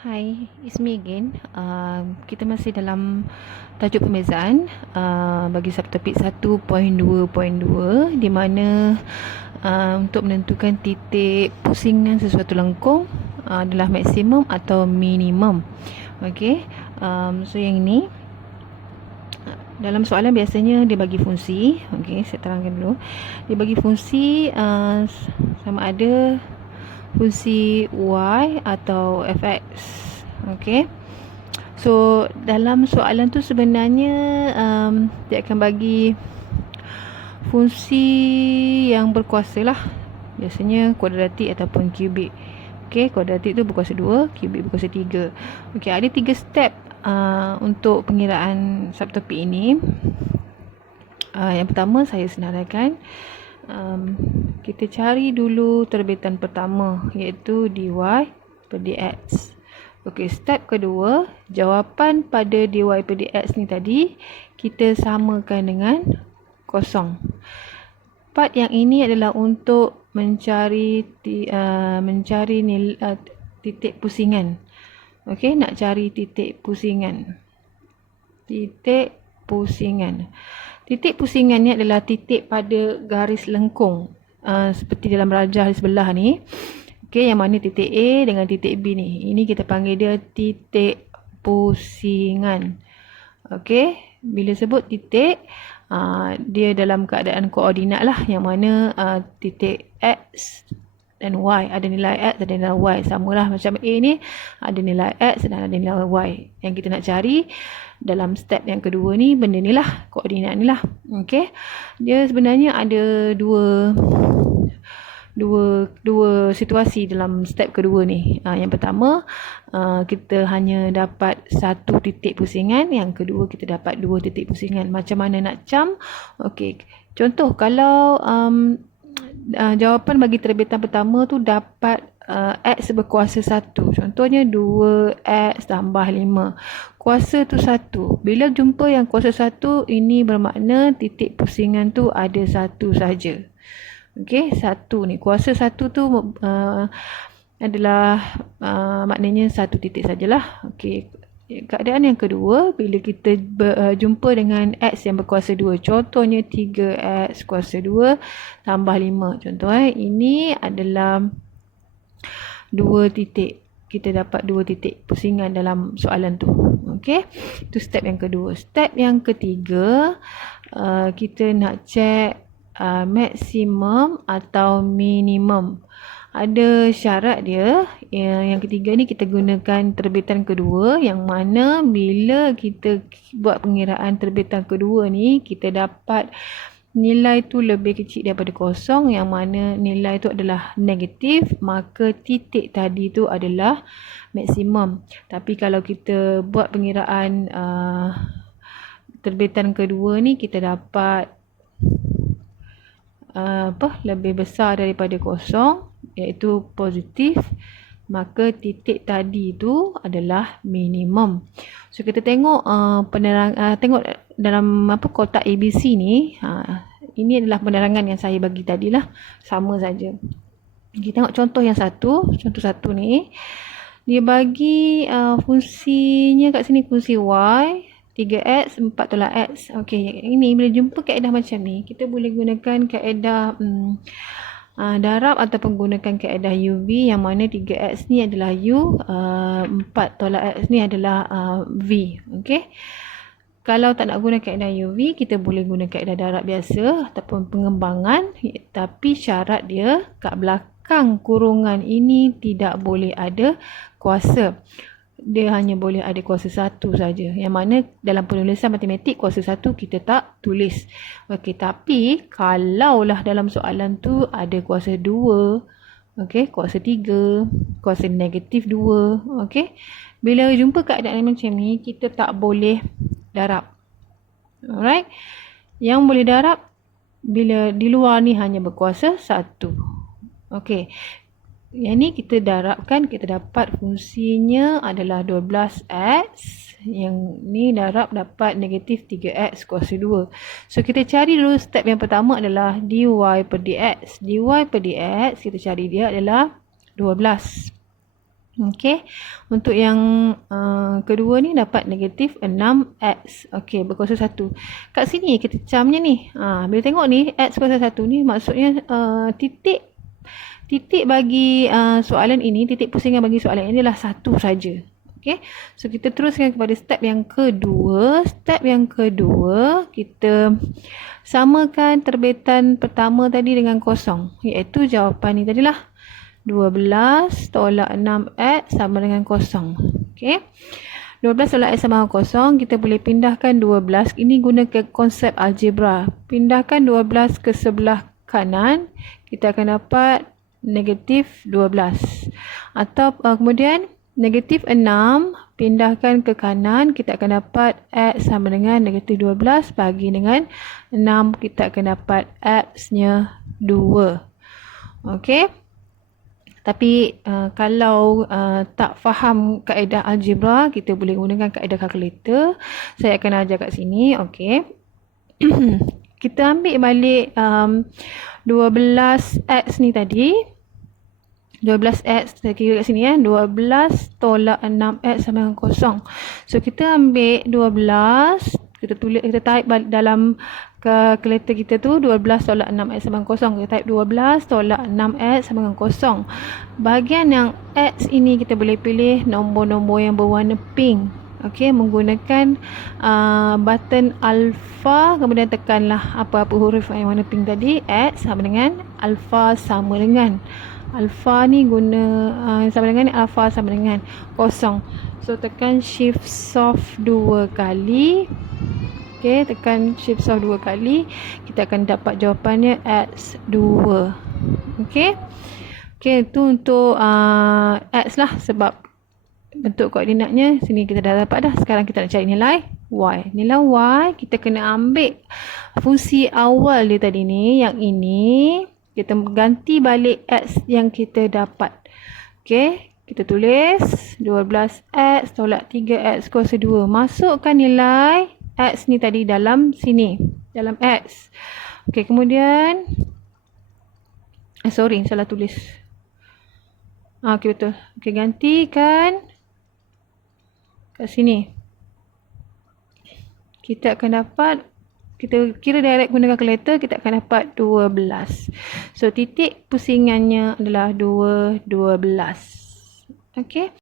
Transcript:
Hi, it's me again. Kita masih dalam tajuk pembezaan bagi subtopik 1.2.2 di mana untuk menentukan titik pusingan sesuatu lengkung adalah maksimum atau minimum. Okey. So yang ini dalam soalan biasanya dia bagi fungsi. Okey, saya terangkan dulu. Dia bagi fungsi sama ada fungsi y atau fx. Okey. So dalam soalan tu sebenarnya dia akan bagi fungsi yang berkuasa lah. Biasanya kuadratik ataupun kubik. Okey, kuadratik tu berkuasa 2, kubik berkuasa 3. Okey, ada 3 step untuk pengiraan subtopik ini. Yang pertama saya senaraikan. Kita cari dulu terbitan pertama, iaitu dy per dx. Okey, step kedua, jawapan pada dy per dx ni tadi kita samakan dengan kosong. Part yang ini adalah untuk mencari titik pusingan. Okey, nak cari titik pusingan. Titik pusingan ni adalah titik pada garis lengkung. Seperti dalam rajah di sebelah ni. Okey, yang mana titik A dengan titik B ni. Ini kita panggil dia titik pusingan. Okey, bila sebut titik, dia dalam keadaan koordinat lah. Yang mana titik X dan Y, ada nilai X ada nilai Y. Samalah macam A ni, ada nilai X dan ada nilai Y. Yang kita nak cari dalam step yang kedua ni, benda ni lah, koordinat ni lah. Okey, dia sebenarnya ada dua situasi dalam step kedua ni. Yang pertama, kita hanya dapat satu titik pusingan. Yang kedua, kita dapat dua titik pusingan. Macam mana nak cam? Okey, contoh kalau jawapan bagi terbitan pertama tu dapat X berkuasa 1. Contohnya 2X tambah 5. Kuasa tu 1. Bila jumpa yang kuasa 1, ini bermakna titik pusingan tu ada satu saja. Okey, 1 ni. Kuasa 1 tu adalah maknanya satu titik sajalah. Okey. Keadaan yang kedua, bila kita jumpa dengan X yang berkuasa 2. Contohnya 3X kuasa 2 tambah 5. Contoh ini adalah dua titik. Kita dapat dua titik pusingan dalam soalan tu. Okey, itu step yang kedua. Step yang ketiga, kita nak check maksimum atau minimum. Ada syarat dia. Yang ketiga ni kita gunakan terbitan kedua, yang mana bila kita buat pengiraan terbitan kedua ni, kita dapat nilai tu lebih kecil daripada kosong, yang mana nilai tu adalah negatif, maka titik tadi tu adalah maksimum. Tapi kalau kita buat pengiraan terbitan kedua ni, kita dapat lebih besar daripada kosong, iaitu positif, maka titik tadi tu adalah minimum. So kita tengok tengok dalam kotak ABC ni. Ini adalah penerangan yang saya bagi tadilah, sama saja. Kita tengok contoh yang satu. Contoh satu ni, dia bagi fungsinya kat sini, fungsi Y 3x 4 tolak x. Okey, ini bila jumpa kaedah macam ni, kita boleh gunakan kaedah darab ataupun gunakan kaedah UV, yang mana 3x ni adalah U, 4 tolak x ni adalah V. Okey. Kalau tak nak guna kaedah UV, kita boleh guna kaedah darab biasa ataupun pengembangan, tapi syarat dia kat belakang kurungan ini tidak boleh ada kuasa. Dia hanya boleh ada kuasa 1 saja. Yang mana dalam penulisan matematik, kuasa 1 kita tak tulis. Okey, tapi kalaulah dalam soalan tu ada kuasa 2, okey, kuasa 3, kuasa negatif 2, okey. Bila jumpa keadaan macam ni, kita tak boleh darab. Alright. Yang boleh darab bila di luar ni hanya berkuasa 1. Okey. Yang ni kita darabkan, kita dapat fungsinya adalah 12x. Yang ni darab dapat negatif 3x kuasa 2. So kita cari dulu step yang pertama adalah dy per dx. Dy per dx kita cari dia adalah 12. Okey. Untuk yang kedua ni dapat negatif 6x. Okey, berkuasa 1. Kat sini kita camnya ni. Bila tengok ni x kuasa 1 ni maksudnya titik bagi soalan ini, titik pusingan bagi soalan ini adalah 1 saja. Okey. So kita teruskan kepada step yang kedua. Step yang kedua, kita samakan terbitan pertama tadi dengan kosong, iaitu jawapan ni tadilah 12 tolak 6x sama dengan kosong. Okey. 12 tolak x sama dengan kosong, kita boleh pindahkan 12. Ini gunakan konsep algebra. Pindahkan 12 ke sebelah kanan, kita akan dapat negatif 12. Atau kemudian negatif 6 pindahkan ke kanan, kita akan dapat x sama dengan negatif 12 bagi dengan 6, kita akan dapat x-nya 2. Okey. Tapi kalau tak faham kaedah algebra, kita boleh gunakan kaedah kalkulator. Saya akan ajar kat sini. Okey. Kita ambil balik 12x ni tadi. 12x, saya kira kat sini 12 tolak 6x sama dengan kosong. So kita ambil 12, kita tulis, kita type dalam kalkulator kita tu 12 tolak 6x sama dengan kosong. Kita type 12 tolak 6x sama dengan kosong. Bahagian yang x ini kita boleh pilih nombor-nombor yang berwarna pink. Okey, menggunakan button alpha, kemudian tekanlah apa-apa huruf yang warna pink tadi. X sama dengan alpha sama dengan alpha ni sama dengan alpha sama dengan kosong. So tekan shift soft 2 kali. Okey, tekan shift soft 2 kali, kita akan dapat jawapannya x2. Okey. Okey, itu untuk x lah, sebab bentuk koordinatnya sini kita dah dapat dah. Sekarang kita nak cari nilai y. Nilai y kita kena ambil fungsi awal dia tadi ni, yang ini kita ganti balik x yang kita dapat. Okey, kita tulis 12x tolak 3x kuasa 2. Masukkan nilai x ni tadi dalam sini, dalam x. Okey, kemudian sorry, salah tulis. Okey, betul. Okey, gantikan kat sini. Kita akan dapat, kita kira direct guna kalkulator, kita akan dapat 12. So titik pusingannya adalah 12. Okey.